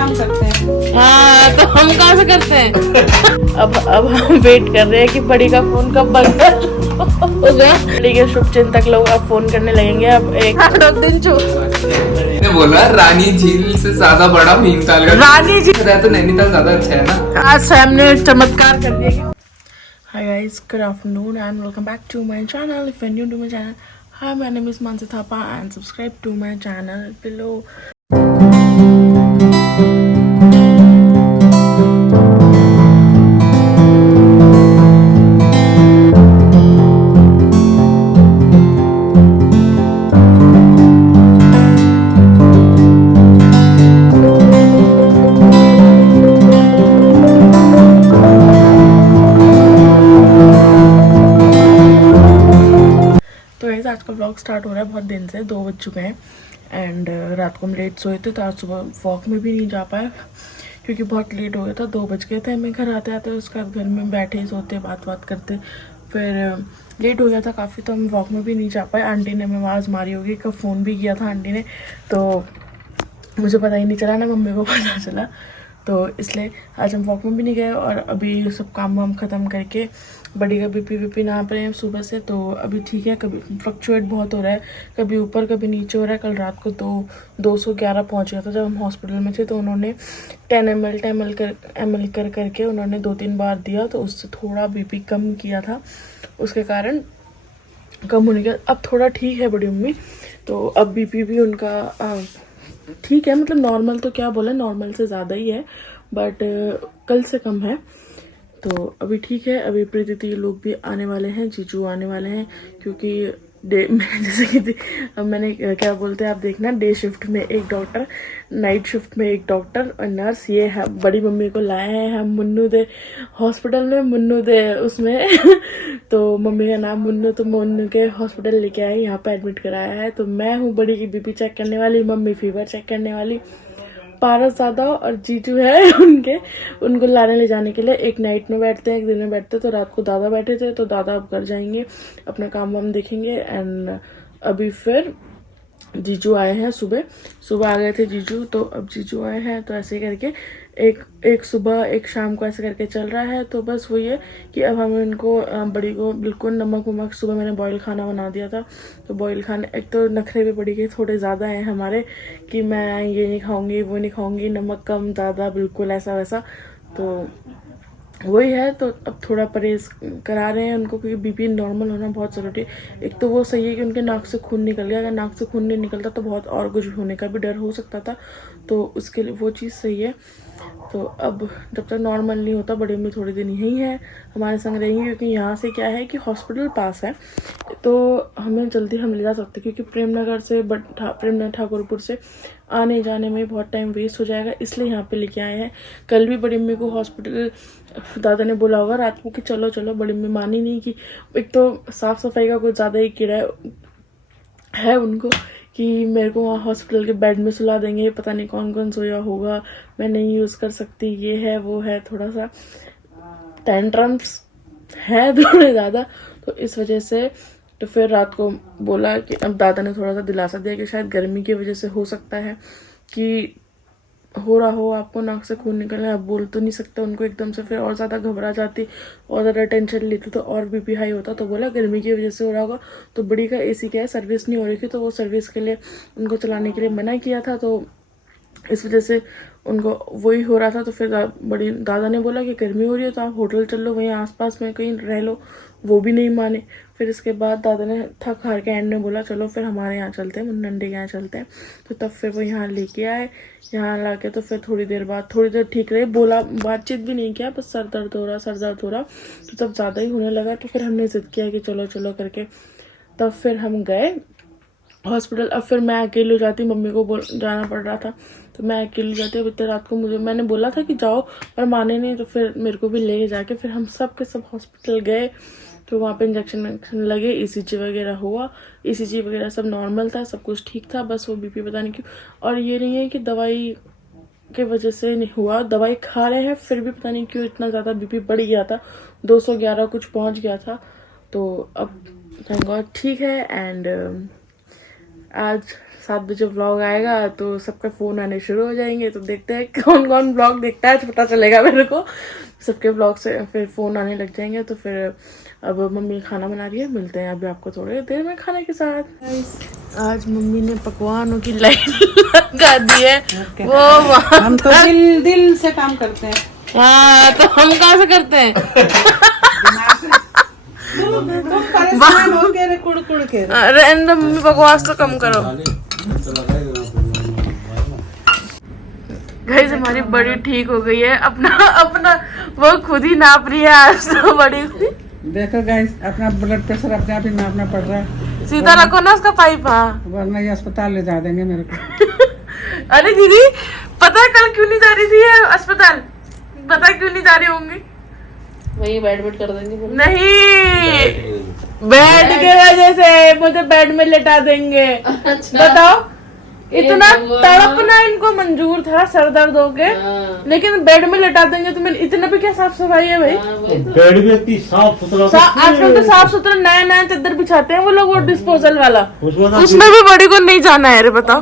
काम करते हैं। हाँ तो हम कहाँ से करते हैं। अब हम वेट कर रहे हैं कि बड़ी का फोन कब बंद होगा। बड़ी के शुभ चिंतक लोग अब फोन करने लगेंगे। अब एक 8 दिन ने बोला रानी झील से ज्यादा बड़ा भीमताल का रानी झील है, तो नैनीताल ज्यादा अच्छा है ना। आज सैम ने चमत्कार कर दिया। Hi guys, good afternoon and welcome back to my channel. If you're new to my channel, hi, my name is Mansi Thapa and subscribe to my channel below. आज का व्लॉग स्टार्ट हो रहा है बहुत दिन से। 2 बज चुके हैं एंड रात को हम लेट सोए थे तो आज सुबह वॉक में भी नहीं जा पाए क्योंकि बहुत लेट हो गया था। 2 बज गए थे हमें घर आते आते। उसके बाद घर में बैठे ही सोते बात करते, फिर लेट हो गया था काफ़ी तो हम वॉक में भी नहीं जा पाए। आंटी ने हमें आवाज़ मारी होगी, कब फ़ोन भी किया था आंटी ने, तो मुझे पता ही नहीं चला ना मम्मी को पता चला, तो इसलिए आज हम वॉक में भी नहीं गए। और अभी सब काम वाम ख़त्म करके बड़ी का बीपी नाप रहे हैं सुबह से, तो अभी ठीक है। कभी फ्लक्चुएट बहुत हो रहा है, कभी ऊपर कभी नीचे हो रहा है। कल रात को तो 211 पहुंच गया था जब हम हॉस्पिटल में थे, तो उन्होंने 10 ml कर करके उन्होंने 2-3 बार दिया, तो उससे थोड़ा बीपी कम किया था, उसके कारण कम होने का। अब थोड़ा ठीक है बड़ी मम्मी, तो अब बीपी भी उनका ठीक है, मतलब नॉर्मल तो क्या बोले, नॉर्मल से ज़्यादा ही है, बट कल से कम है, तो अभी ठीक है। अभी प्रीति लोग भी आने वाले हैं, जीजू आने वाले हैं, क्योंकि जैसे कि अब मैंने क्या बोलते हैं आप देखना, डे शिफ्ट में एक डॉक्टर, नाइट शिफ्ट में एक डॉक्टर और नर्स, ये है बड़ी मम्मी को लाए हैं हम मुन्नू दे हॉस्पिटल में, मुन्नू दे उसमें तो मम्मी का नाम मुन्नू, तो मुन्नू के हॉस्पिटल लेके आए, यहाँ पे एडमिट कराया है। तो मैं हूँ बड़ी की बीपी चेक करने वाली, मम्मी फीवर चेक करने वाली, पारस दादा और जीजू है उनको लाने ले जाने के लिए। एक नाइट में बैठते हैं, एक दिन में बैठते हैं, तो रात को दादा बैठे थे, तो दादा अब घर जाएंगे, अपना काम वाम देखेंगे। एंड अभी फिर जीजू आए हैं, सुबह आ गए थे जीजू, तो अब जीजू आए हैं, तो ऐसे करके एक सुबह एक शाम को ऐसे करके चल रहा है। तो बस वही है कि अब हम इनको बड़ी को बिल्कुल नमक वमक, सुबह मैंने बॉयल खाना बना दिया था, तो बॉयल खाने, एक तो नखरे भी बड़ी के थोड़े ज़्यादा हैं हमारे कि मैं ये नहीं खाऊंगी वो नहीं खाऊंगी, नमक कम ज़्यादा बिल्कुल ऐसा वैसा, तो वही है। तो अब थोड़ा परहेज करा रहे हैं उनको, क्योंकि बीपी नॉर्मल होना बहुत ज़रूरी है। एक तो वो सही है कि उनके नाक से खून निकल गया, अगर नाक से खून नहीं निकलता तो बहुत और कुछ होने का भी डर हो सकता था, तो उसके लिए वो चीज़ सही है। तो अब जब तक नॉर्मल नहीं होता, बड़ी मम्मी थोड़ी दिन यहीं है हमारे संग रहेंगी, क्योंकि यहाँ से क्या है कि हॉस्पिटल पास है, तो हमें जल्दी हम ले जा सकते, क्योंकि प्रेमनगर से प्रेमनगर ठाकुरपुर से आने जाने में बहुत टाइम वेस्ट हो जाएगा, इसलिए यहाँ पे लेके आए हैं। कल भी बड़ी मम्मी को हॉस्पिटल दादा ने बोला होगा रात को कि चलो चलो, बड़ी मम्मी मानी नहीं, कि एक तो साफ़ सफाई का कुछ ज़्यादा ही कीड़ा है उनको, कि मेरे को वहाँ हॉस्पिटल के बेड में सुला देंगे, पता नहीं कौन कौन सोया होगा, मैं नहीं यूज़ कर सकती, ये है वो है, थोड़ा सा टेंट्रम्स है थोड़े ज़्यादा, तो इस वजह से। तो फिर रात को बोला कि अब दादा ने थोड़ा सा दिलासा दिया कि शायद गर्मी की वजह से हो सकता है कि हो रहा हो आपको नाक से खून निकलने। अब बोल तो नहीं सकते उनको एकदम से, फिर और ज़्यादा घबरा जाती और ज़्यादा टेंशन लेती तो और बीपी हाई होता, तो बोला गर्मी की वजह से हो रहा होगा। तो बड़ी का एसी क्या है, सर्विस नहीं हो रही थी, तो वो सर्विस के लिए उनको चलाने के लिए मना किया था, तो इस वजह से उनको वही हो रहा था। तो फिर बड़ी दादा ने बोला कि गर्मी हो रही है तो आप होटल चल लो, वहीं आसपास में कहीं रह लो, वो भी नहीं माने। फिर इसके बाद दादा ने थक हार के एंड में बोला चलो फिर हमारे यहाँ चलते हैं, मुन्नंडे के यहाँ चलते हैं, तो तब फिर वो यहाँ लेके आए। यहाँ ला के तो फिर थोड़ी देर ठीक रहे, बोला बातचीत भी नहीं किया, बस सर दर्द हो रहा, तो तब ज़्यादा ही होने लगा, तो फिर हमने जिद किया कि चलो चलो करके, तब फिर हम गए हॉस्पिटल। अब फिर मैं अकेली हो जाती, मम्मी को जाना पड़ रहा था, तो मैं अकेली जाती। अब इतने रात को मैंने बोला था कि जाओ, पर माने नहीं, तो फिर मेरे को भी ले जाके फिर हम सब के सब हॉस्पिटल गए, तो वहाँ पे इंजेक्शन लगे, ECG वगैरह हुआ, ECG वगैरह सब नॉर्मल था, सब कुछ ठीक था, बस वो बीपी पता नहीं क्यों, और ये नहीं है कि दवाई के वजह से नहीं हुआ, दवाई खा रहे हैं फिर भी पता नहीं क्यों इतना ज़्यादा बीपी बढ़ गया था, 211 कुछ पहुँच गया था। तो अब थैंक गॉड ठीक है। एंड आज 7 बजे व्लॉग आएगा तो सबका फ़ोन आने शुरू हो जाएंगे, तो देखते हैं कौन कौन व्लॉग देखता है, तो पता चलेगा मेरे को। सबके व्लॉग से फिर फ़ोन आने लग जाएंगे। तो फिर अब मम्मी खाना बना रही है, मिलते हैं अभी आपको थोड़ी देर में खाने के साथ। आज मम्मी ने पकवानों की लाइन लगा दी है। वो हम तो दिल से काम करते हैं। हाँ, तो हम कहाँ से करते हैं? तुम परेशान हो के कुड़ के। अरे मम्मी बकवास तो कम करो। गाइस हमारी बड़ी ठीक हो गई है, अपना वो खुद ही नाप रही है आज तो बड़ी। देखो गाइस, अपना ब्लड प्रेशर अपने आप ही नापना पड़ रहा है। सीधा रखो ना उसका पाइप। हाँ, वरना ये अस्पताल ले जा देंगे मेरे को। अरे दीदी पता है कल क्यों नहीं जा रही थी ये अस्पताल? पता है क्यों नहीं जा रही होंगी? वही बेड कर देंगे। नहीं, बेड के वजह से मुझे बेड में लेटा देंगे। बताओ, इतना तड़पना इनको मंजूर था सर दर्द हो के, लेकिन बेड में लेटा देंगे तो इतना भी क्या साफ सफाई है भाई? बेड भी इतनी साफ सुथरा। आजकल तो साफ सुथरा नया चद्दर बिछाते हैं वो लोग, वो डिस्पोजल वाला। उसमें उसमें भी बड़ी को नहीं जाना है। अरे बताओ,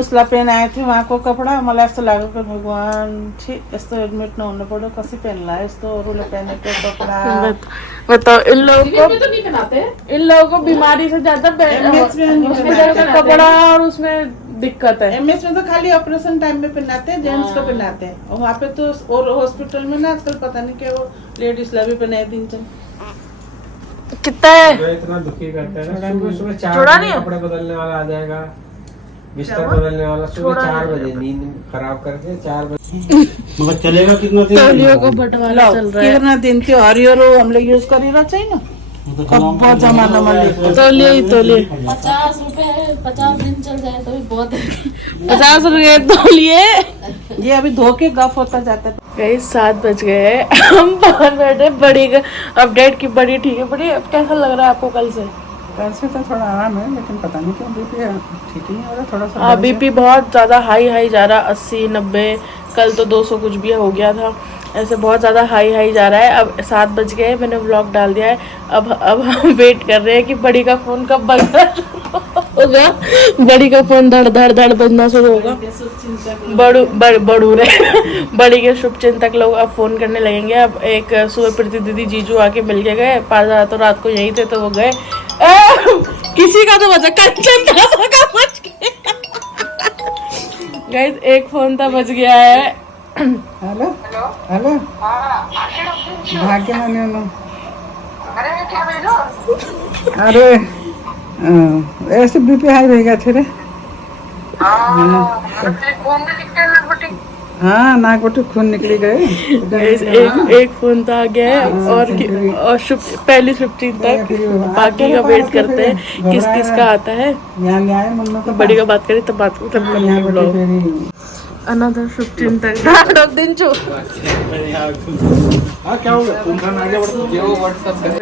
उसला पेन आए थे वहाँ को कपड़ा मला ऐसा लगा कि भगवान यस्तो एडमिट न होना पड़ो, कसी पहन ला यस्तो अरूले पहने के कपड़ा। बताओ, इन लोगों को बीमारी से ज्यादा कपड़ा और उसमें दिक्कत है। एमएस में तो खाली ऑपरेशन टाइम में पहनाते हैं, जेंट्स को पहनाते हैं, और वहाँ पे तो और हॉस्पिटल में ना आजकल पता नहीं क्या वो लेडीज ला भी पहनाए दिन कितना है? इतना दुखी करता है ना। सुबह सुबह 4 छोड़ा बजे नहीं है? कपड़े बदलने वाला आ जाएगा, बिस्तर बदलने वाला सुबह 4 बजे, नींद खराब करके 4 बजे। मगर चलेगा कितना दिन? तौलियों को बंटवाना चल रहा है। कितना दिन त्योहार हम लोग यूज कर रहा चाहिए ना। बहुत जमाना में तौलिए 50 रुपए 50 दिन चल जाए तो भी बहुत है। 50 रुपए तौलिए। ये अभी धोके गप होता जाता है। गई 7 बज गए हैं, हम बाहर बैठे। बड़ी का अपडेट की बड़ी ठीक है। बड़ी अब कैसा लग रहा है आपको कल से? कल से तो थोड़ा आराम है, लेकिन पता नहीं क्यों बीपी ठीक ही नहीं हो रहा, थोड़ा सा। हाँ, बीपी बहुत ज़्यादा हाई जा रहा, 80 90। कल तो 200 कुछ भी हो गया था। ऐसे बहुत ज़्यादा हाई जा रहा है। अब 7 बज गए, मैंने व्लॉग डाल दिया है। अब हम वेट कर रहे हैं कि बड़ी का फ़ोन कब बजना शुरू होगा। बड़ी का फ़ोन धड़ धड़ बजना शुरू होगा। बड़ू रहे बड़ी के शुभचिंतक लोग अब फ़ोन करने लगेंगे। अब एक सुबह प्रीति दीदी जीजू आके मिल के गए, पाजा तो रात को यहीं थे तो वो गए। किसी का तो बचा, कंचन का बच गया। गाइस एक फ़ोन तो बच गया है। हेलो हेलो भाग्य माने नो। अरे ऐसे बीपी हाई रहेगा थे रे। हाँ नाक खून निकली गए। एक फोन तो आ गया है और पहली 15 तक बाकी का वेट करते हैं किस किस का आता है। बड़ी का बात करें तब बात करें। अनदर 15 तक दिन चो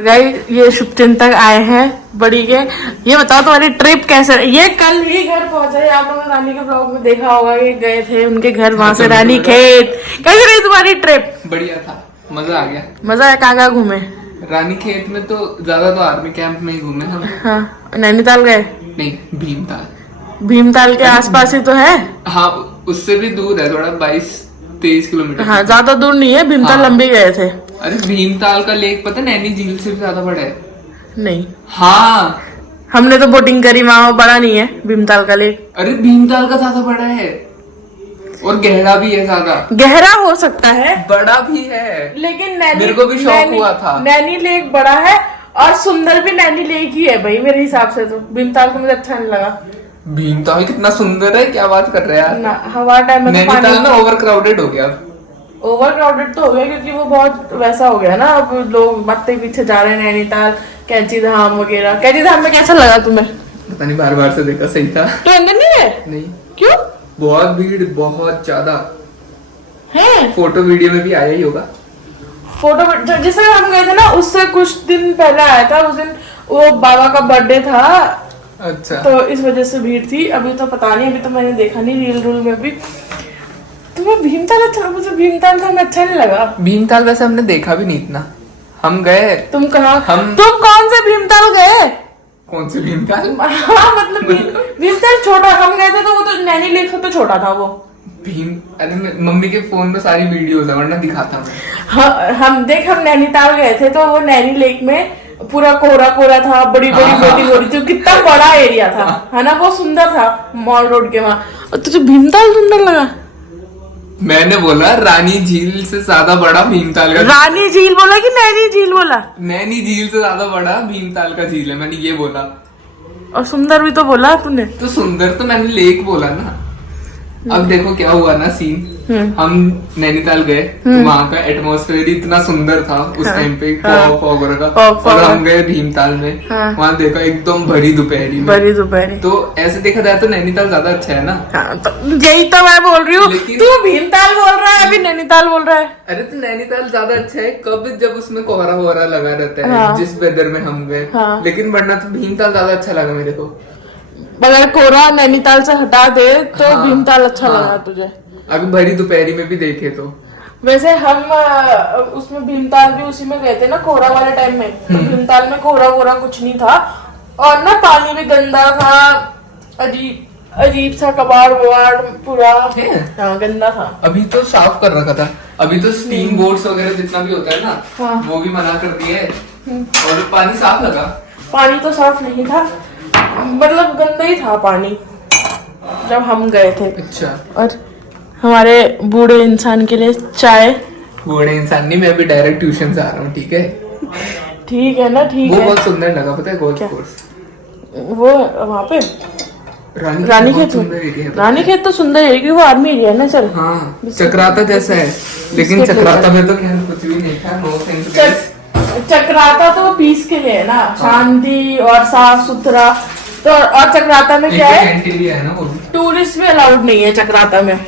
गाइस ये शुभचिंतक आए हैं बड़ी के। ये बताओ तुम्हारी ट्रिप कैसे? ये कल ही घर पहुंचे, आप लोगों ने रानी के ब्लॉग में देखा होगा। ये गए थे उनके घर, वहां से रानी खेत। कैसे रही तुम्हारी ट्रिप? बढ़िया था, मजा आ गया। मजा आया? कहाँ घूमे? रानी खेत में तो ज्यादा तो आर्मी कैंप में ही घूमे हम। हाँ, नैनीताल गए? नहीं, भीमताल। भीमताल के आसपास ही तो है। हाँ, उससे भी दूर है थोड़ा, 22-23 किलोमीटर। हाँ, ज्यादा दूर नहीं है। भीमताल हाँ। लंबी गए थे। अरे भीमताल का लेक पता है नैनी झील से भी ज्यादा बड़ा है। नहीं, हाँ, हमने तो बोटिंग करी वहाँ, बड़ा नहीं है भीमताल का लेक। अरे भीमताल का ज्यादा बड़ा है और गहरा भी है ज्यादा। गहरा हो सकता है, बड़ा भी है, लेकिन नैनी, मेरे को भी शौक हुआ था। नैनी लेक बड़ा है और सुंदर भी नैनी लेक ही है भाई मेरे हिसाब से। तो भीमताल को मुझे अच्छा नहीं लगा। भीमताल कितना सुंदर है, क्या बात कर रहे हैं ना, हवा टाइम में नैनीताल ना ओवर क्राउडेड हो गया। ओवर क्राउडेड तो हो गया क्योंकि वो बहुत वैसा हो गया ना। अब लोग बातें पीछे जा रहे हैं नैनीताल, कैंची धाम वगैरह। कैंची धाम में कैसा लगा तुम्हें? पता नहीं, बार से देखा, सही था। तो अंदर नहीं है? नहीं। क्यों? बहुत भीड़, बहुत ज्यादा है। फोटो वीडियो में भी आया ही होगा। फोटो जिसमें हम गए थे ना, उससे कुछ दिन पहले आया था। उस दिन वो बाबा का बर्थडे था। अच्छा, तो इस वजह से भीड़ थी। अभी तो पता नहीं, अभी तो मैंने देखा नहीं रील रूल में भी। तुम्हें भीमताल अच्छा? मुझे भीमताल हमें अच्छा नहीं लगा। भीमताल वैसे हमने देखा भी नहीं इतना। हम गए। तुम कहाँ? हम तुम कौन से भीमताल गए? कौन से भीमताल? हाँ मतलब भीमताल छोटा, हम गए थे तो वो तो नैनी लेक से तो छोटा था वो। अरे मम्मी के फोन में सारी वीडियोस है, वरना दिखाता मैं। हाँ, हम नैनीताल गए थे तो वो नैनी लेक में पूरा कोहरा कोहरा था, बड़ी बड़ी बोटिंग हो रही थी, कितना बड़ा एरिया था, है ना, बहुत सुंदर था मॉल रोड के वहाँ। और तुझे भीमताल सुंदर लगा? मैंने बोला रानी झील से ज्यादा बड़ा भीमताल का। रानी झील बोला कि नैनी झील बोला? नैनी झील से ज्यादा बड़ा भीमताल का झील है, मैंने ये बोला। और सुंदर भी तो बोला तूने। तो सुंदर तो मैंने लेक बोला ना। अब देखो क्या हुआ ना सीन, हम नैनीताल गए तो वहाँ का एटमॉस्फेयर इतना सुंदर था उस टाइम पे, फॉग वगैरह का। और हम गए भीमताल में, वहाँ देखा एकदम भरी दोपहरी में। तो ऐसे देखा जाए तो नैनीताल ज्यादा अच्छा है ना। हाँ, तो यही तो मैं बोल रही हूँ, तू भीमताल बोल रहा है, अभी नैनीताल बोल रहा है। अरे तो नैनीताल ज्यादा अच्छा है कब, जब उसमें कोहरा वोहरा लगा रहता है, जिस वेदर में हम गए। लेकिन वरना तो भीमताल ज्यादा अच्छा लगा मेरे को। अगर कोहरा नैनीताल से हटा दे तो भीमताल अच्छा लगा तुझे? अगर भरी दोपहरी में भी देखे तो। वैसे हम उसमें भीमताल भी उसी में गए थे ना, कोहरा वाले टाइम में। तो भीमताल में कोहरा वोहरा कुछ नहीं था, और ना पानी भी गंदा था, अजीब सा कबाड़ वबाड़ पूरा। हाँ, गंदा था। अभी तो साफ कर रखा था, अभी तो स्टीम बोट्स वगैरह जितना भी होता है ना, वो भी मना कर दिया है। और पानी साफ लगा? पानी तो साफ नहीं था, मतलब गंदा ही था पानी जब हम गए थे। अच्छा। और हमारे बूढ़े इंसान के लिए चाय। बूढ़े इंसान नहीं, मैं अभी डायरेक्ट ट्यूशन से आ रहा हूँ, ठीक है? ठीक है ना, ठीक है। वो बहुत सुंदर लगा, पता है गोल्फ कोर्स वो वहाँ पे रानी खेत में। रानी खेत तो सुंदर है क्योंकि वो आर्मी एरिया है ना। चल हाँ, चक्राता जैसा है, लेकिन चक्राता में तो कुछ भी नहीं था। No sense. चक्राता तो पीस के लिए है ना, शांति और साफ सुथरा। तो और चक्राता में क्या है, है ना, वो टूरिस्ट भी अलाउड नहीं है चक्राता में।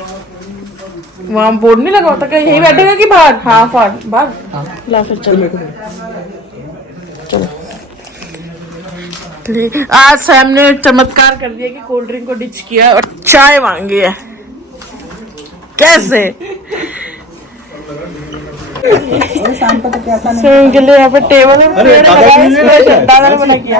वहाँ बोर्ड नहीं लगा होता, क्या यही बैठेगा कि बाहर? हाँ, बाहर। ला फिर चलो चलो। ठीक, आज सैम ने चमत्कार कर दिया कि कोल्ड ड्रिंक को डिच किया और चाय मांगी है। कैसे सैम के लिए यहाँ पे टेबल में पेड़ लगाया, दादा ने मना किया।